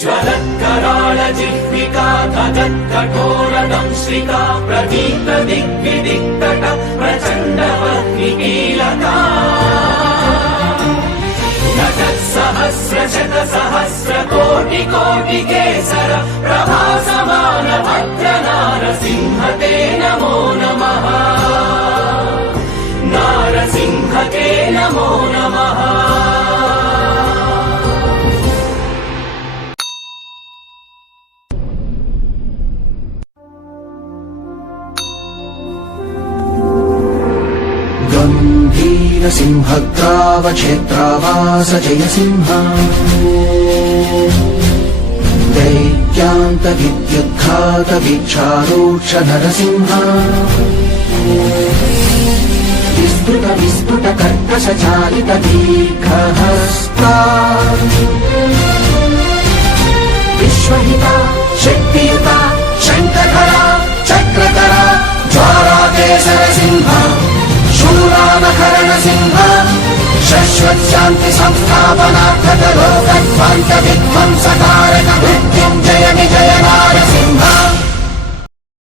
ज्वलत्कराळ जिह्विका धगत्कठोरदंश्रिका प्रदीप्तदिग्विदिक्तट प्रचण्डवह्निकीलका नटत्सहस्रशतसहस्रकोटिकोटिकेसर प्रभासमान भद्रनारसिंह ते नमो नमः नारसिंह ते नमो नमः। गम्भीरसिंहग्रावक्षेत्रावास जयसिंह दैत्यान्तविद्युद्घातवीक्षारोक्ष नरसिंह विस्फुटकर्कशचालित दीर्घहस्ता विश्वहिता शक्तियुता शङ्खधरा चक्रधरा ज्वालाकेसर सिंह शूरामकरण सिंह शाश्वत शांति संस्थापनार्थक लोकध्वंस विध्वंसका